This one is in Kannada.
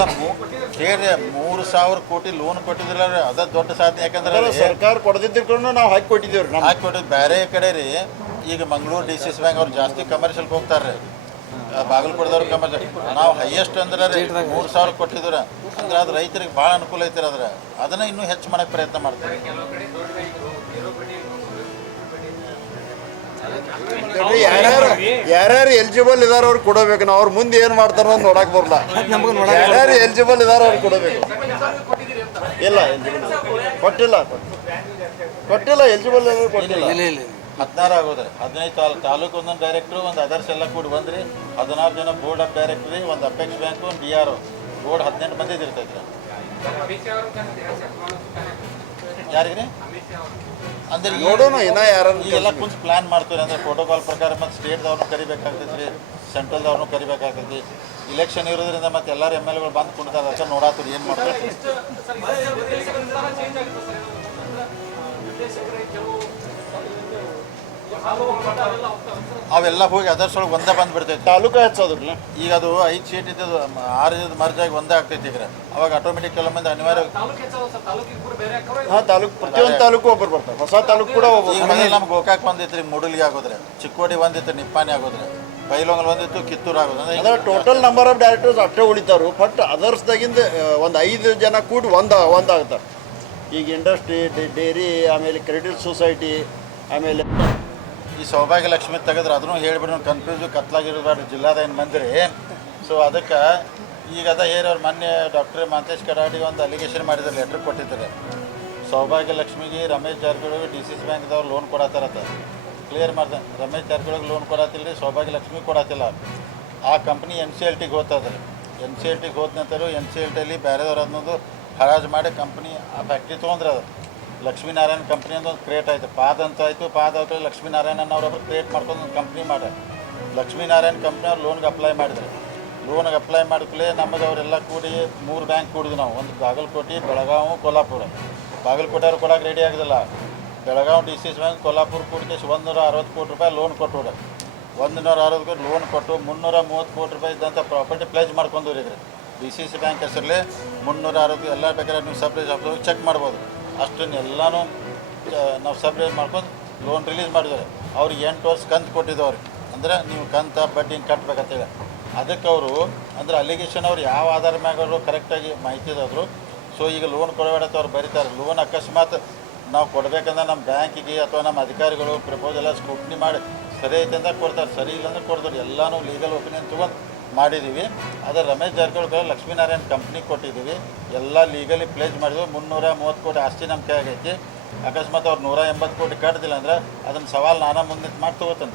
ಅಲ್ಲ ಸೇರಿ 3,000 ಕೋಟಿ ಲೋನ್ ಕೊಟ್ಟಿದ್ರಲ್ಲ ರೀ, ಅದ ದೊಡ್ಡ ಸಾಧನೆ. ಯಾಕಂದ್ರೆ ಸರ್ಕಾರ ಕೊಡದಿದ್ರು ನಾವು ಹಾಕಿ ಕೊಟ್ಟಿದ್ದೇವೆ ರೀ. ಹಾಕಿ ಕೊಟ್ಟಿದ್ದು ಬೇರೆ ಕಡೆ ರೀ. ಈಗ ಮಂಗಳೂರು DCS ಬ್ಯಾಂಕ್ ಅವ್ರು ಜಾಸ್ತಿ ಕಮರ್ಷಿಯಲ್ಗೆ ಹೋಗ್ತಾರೆ ರೀ, ಬಾಗಲಕೋಟದವ್ರು ಕಮರ್ಷಿಯಲ್. ನಾವು ಹೈಯೆಸ್ಟ್ ಅಂದ್ರೆ ರೀ 3,000 ಕೊಟ್ಟಿದ್ರು ಅಂದ್ರೆ ಅದು ರೈತರಿಗೆ ಭಾಳ ಅನುಕೂಲ ಐತಿರ. ಅದನ್ನ ಇನ್ನೂ ಹೆಚ್ಚು ಮಾಡೋಕ್ಕೆ ಪ್ರಯತ್ನ ಮಾಡ್ತಾರೆ. ಯಾರ್ಯಾರು ಎಲಿಜಿಬಲ್ ಇದಾರ ಅವ್ರು ಕೊಡಬೇಕು. ನಾವು ಅವ್ರ ಮುಂದೆ ಏನು ಮಾಡ್ತಾರೋ ನೋಡಕ್ ಬರಲ್ಲ. ಯಾರ್ಯಾರು ಎಲಿಜಿಬಲ್ ಇದಾರ ಅವ್ರು ಕೊಡಬೇಕು. ಇಲ್ಲ ಕೊಟ್ಟಿಲ್ಲ ಎಲಿಜಿಬಲ್ ಕೊಟ್ಟಿಲ್ಲ. 16 ಆಗೋದ್ರಿ, 15 ತಾಲೂಕು ಒಂದೊಂದು ಡೈರೆಕ್ಟ್ರು, ಒಂದು ಅದರ್ಸ್ ಎಲ್ಲ ಕೂಡಿ ಬಂದ್ರಿ. 16 ಜನ ಬೋರ್ಡ್ ಆಫ್ ಡೈರೆಕ್ಟ್ರಿ, ಒಂದು ಅಪೆಕ್ಸ್ ಬ್ಯಾಂಕು, ಒಂದು DRO ಬೋರ್ಡ್ 18 ಮಂದಿ ಇರ್ತೈತೆ ರೀ. ಯಾರಿಗೆ ಅಂದ್ರೆ ನೋಡೋಣ ಇನ್ನ ಯಾರನ್ನು ಈಗೆಲ್ಲ ಕುಂತು ಪ್ಲ್ಯಾನ್ ಮಾಡ್ತೀವಿ. ಅಂದರೆ ಪ್ರೋಟೋಕಾಲ್ ಪ್ರಕಾರ ಮತ್ತು ಸ್ಟೇಟ್ದವ್ರನ್ನೂ ಕರಿಬೇಕಾಗ್ತೈತಿ ರೀ, ಸೆಂಟ್ರಲ್ದವ್ರನ್ನೂ ಕರಿಬೇಕಾಗ್ತೈತಿ. ಇಲೆಕ್ಷನ್ ಇರೋದ್ರಿಂದ ಮತ್ತು ಎಲ್ಲರೂ MLAಗಳು ಬಂದು ಕುಣಿತಾರೆ. ಅದಕ್ಕೆ ನೋಡಾತೀರಿ ಏನು ಮಾಡ್ಬೇಕು. ಅವೆಲ್ಲ ಹೋಗಿ ಅದರ್ಸ್ ಒಳಗೆ ಒಂದೇ ಬಂದುಬಿಡ್ತೈತಿ. ತಾಲೂಕು ಹೆಚ್ಚೋದಿಲ್ಲ. ಈಗ ಅದು 5 ಸೀಟ್ ಇದ್ದದ್ದು 6 ಮರ್ಜ್ ಆಗಿ ಒಂದೇ ಆಗ್ತೈತಿ. ಈಗ ಅವಾಗ ಆಟೋಮೆಟಿಕ್ ಕೆಲವು ಮಂದಿ ಅನಿವಾರ್ಯ. ಹಾಂ, ತಾಲೂಕು ಪ್ರತಿಯೊಂದು ತಾಲೂಕು ಒಬ್ಬರು ಬರ್ತಾರೆ. ಹೊಸ ತಾಲೂಕು ಕೂಡ ಈಗ ಮೊದಲು ನಮ್ಗೆ ಗೋಕಾಕ್ ಬಂದಿತ್ತು ರೀ, ಮೂಡಲ್ಗಿ ಆಗೋದ್ರೆ, ಚಿಕ್ಕೋಡಿ ಒಂದಿತ್ತು, ನಿಪ್ಪಾಣಿ ಆಗೋದ್ರೆ, ಬೈಲೊಂಗಲ್ ಒಂದಿತ್ತು, ಕಿತ್ತೂರು ಆಗೋದು. ಅಂದ್ರೆ ಟೋಟಲ್ ನಂಬರ್ ಆಫ್ ಡೈರೆಕ್ಟರ್ಸ್ ಅಷ್ಟೇ ಉಳಿತಾರು. ಬಟ್ ಅದರ್ಸ್ದಾಗಿಂದ ಒಂದು 5 ಜನ ಕೂಡಿ ಒಂದಾಗ್ತಾರೆ. ಈಗ ಇಂಡಸ್ಟ್ರಿ, ಡೈರಿ, ಆಮೇಲೆ ಕ್ರೆಡಿಟ್ ಸೊಸೈಟಿ, ಆಮೇಲೆ ಈ ಸೌಭಾಗ್ಯ ಲಕ್ಷ್ಮಿ ತೆಗೆದ್ರೆ ಅದನ್ನು ಹೇಳ್ಬಿಟ್ಟು ಕನ್ಫ್ಯೂಸು ಕತ್ಲಾಗಿರೋದು ಜಿಲ್ಲಾದ ಏನು ಮಂದಿರಿ. ಸೊ ಅದಕ್ಕೆ ಈಗ ಅದ ಅವ್ರು ಮೊನ್ನೆ ಡಾಕ್ಟರ್ ಮಾಂತೇಶ್ ಕಡಾಡಿ ಒಂದು ಅಲಿಗೇಷನ್ ಮಾಡಿದ್ರೆ, ಲೆಟ್ರ್ ಕೊಟ್ಟಿದ್ದಾರೆ. ಸೌಭಾಗ್ಯ ಲಕ್ಷ್ಮಿಗೆ ರಮೇಶ್ ಜಾರಕಿಹೊಳಿ DCS ಬ್ಯಾಂಕ್ದವ್ರು ಲೋನ್ ಕೊಡತ್ತಾರತ್ತ. ಕ್ಲಿಯರ್ ಮಾಡ್ದೆ, ರಮೇಶ್ ಜಾರಕಿಹೊಳಿಗೆ ಲೋನ್ ಕೊಡತ್ತಿಲ್ಲ ರೀ, ಸೌಭಾಗ್ಯ ಲಕ್ಷ್ಮಿ ಕೊಡತ್ತಿಲ್ಲ. ಆ ಕಂಪ್ನಿ NCLTಗೆ ಹೋಗ್ತದೆ ರೀ. NCLTಗೆ ಹೋದ ನಂತರ NCLTಯಲ್ಲಿ ಬೇರೆದವ್ರು ಅನ್ನೋದು ಹರಾಜು ಮಾಡಿ ಕಂಪ್ನಿ ಆ ಫ್ಯಾಕ್ಟ್ರಿ ತೊಗೊಂಡ್ರೆ ಅದು ಲಕ್ಷ್ಮೀನಾರಾಯಣ ಕಂಪ್ನಿ ಅಂತ ಒಂದು ಕ್ರಿಯೇಟ್ ಆಯಿತು. ಪಾದ ಅಂತ ಆಯಿತು. ಪಾದ ಆದ ಲಕ್ಷ್ಮೀನಾರಾಯಣನ ಅವರೊಬ್ಬರು ಕ್ರಿಯೇಟ್ ಮಾಡ್ಕೊಂಡು ಒಂದು ಕಂಪ್ನಿ ಮಾಡ್ಯಾರ. ಲಕ್ಷ್ಮೀನಾರಾಯಣ ಕಂಪ್ನಿ ಅವ್ರು ಲೋನ್ಗೆ ಅಪ್ಲೈ ಮಾಡಿದ್ರು. ಲೋನ್ಗೆ ಅಪ್ಲೈ ಮಾಡಿದ್ಮೇಲೆ ನಮ್ಮದು ಅವರೆಲ್ಲ ಕೂಡಿ 3 ಬ್ಯಾಂಕ್ ಕೂಡಿದ್ವಿ ನಾವು. ಒಂದು ಬಾಗಲಕೋಟೆ, ಬೆಳಗಾವಿ, ಕೊಲ್ಹಾಪುರ. ಬಾಗಲಕೋಟೆ ಅವ್ರು ಕೊಡೋಕೆ ರೆಡಿ ಆಗೋದಿಲ್ಲ. ಬೆಳಗಾವಿ DCS ಬ್ಯಾಂಕ್, ಕೊಲ್ಹಾಪುರ ಕೂಡಿಕೆ 160 ಕೋಟಿ ರೂಪಾಯಿ ಲೋನ್ ಕೊಟ್ಟು 160 ಕೋಟಿ ಲೋನ್ ಕೊಟ್ಟು 330 ಕೋಟಿ ರೂಪಾಯಿ ಇದ್ದಂಥ ಪ್ರಾಪರ್ಟಿ ಪ್ಲೇಜ್ ಮಾಡ್ಕೊಂಡು ರೀ. DCS ಬ್ಯಾಂಕ್ ಹೆಸರಲ್ಲಿ 360 ಎಲ್ಲ ಬೇಕಾದ್ರೆ ನೀವು ಸಬ್ ರಿಜಿಸ್ಟ್ರಿ ಆಫೀಸ್ ಚೆಕ್ ಮಾಡ್ಬೋದು. ಅಷ್ಟನ್ನೆಲ್ಲನೂ ನಾವು ಸಬ್ ರಿಜಿಸ್ಟ್ರಿ ಮಾಡ್ಕೊಂಡು ಲೋನ್ ರಿಲೀಸ್ ಮಾಡಿದ್ದಾರೆ. ಅವ್ರಿಗೆ 8 ವರ್ಷ ಕಂತು ಕೊಟ್ಟಿದ್ದವ್ರು. ಅಂದರೆ ನೀವು ಕಂತ ಬಡ್ಡಿ ಹಿಂಗೆ ಕಟ್ಬೇಕಂತೇಳಿ. ಅದಕ್ಕೆ ಅವರು ಅಂದರೆ ಅಲಿಗೇಷನ್ ಅವ್ರು ಯಾವ ಆಧಾರ ಮ್ಯಾಗ ಅವರು ಕರೆಕ್ಟಾಗಿ ಮಾಹಿತಿ ಇದಾದ್ರು. ಸೊ ಈಗ ಲೋನ್ ಕೊಡಬೇಡತ್ತ ಅವ್ರು ಬರೀತಾರೆ. ಲೋನ್ ಅಕಸ್ಮಾತ್ ನಾವು ಕೊಡಬೇಕಂದ್ರೆ ನಮ್ಮ ಬ್ಯಾಂಕಿಗೆ ಅಥವಾ ನಮ್ಮ ಅಧಿಕಾರಿಗಳು ಪ್ರಪೋಸಲ್ ಎಲ್ಲ ಸ್ಕ್ರೂಟ್ನಿ ಮಾಡಿ ಸರಿ ಐತೆ ಅಂತ ಕೊಡ್ತಾರೆ, ಸರಿ ಇಲ್ಲಾಂದ್ರೆ ಕೊಡ್ತಾರೆ. ಎಲ್ಲನೂ ಲೀಗಲ್ ಒಪಿನಿಯನ್ ತೊಗೊಂಡು ಮಾಡಿದ್ದೀವಿ. ಆದರೆ ರಮೇಶ್ ಜಾರಕಿಹೊಳಿ ಲಕ್ಷ್ಮೀನಾರಾಯಣ ಕಂಪ್ನಿಗೆ ಕೊಟ್ಟಿದ್ದೀವಿ. ಎಲ್ಲ ಲೀಗಲಿ ಪ್ಲೇಜ್ ಮಾಡಿದ್ವಿ. 330 ಕೋಟಿ ಆಸ್ತಿ ನಮ್ಮ ಕೈಯಾಗೈತಿ. ಅಕಸ್ಮಾತ್ ಅವ್ರು 180 ಕೋಟಿ ಕಟ್ದಿಲ್ಲ ಅಂದ್ರೆ ಅದನ್ನು ಸವಾಲು ನಾನು ಮುಂದೆ ಮಾಡಿ ತೊಗೋತೇನೆ.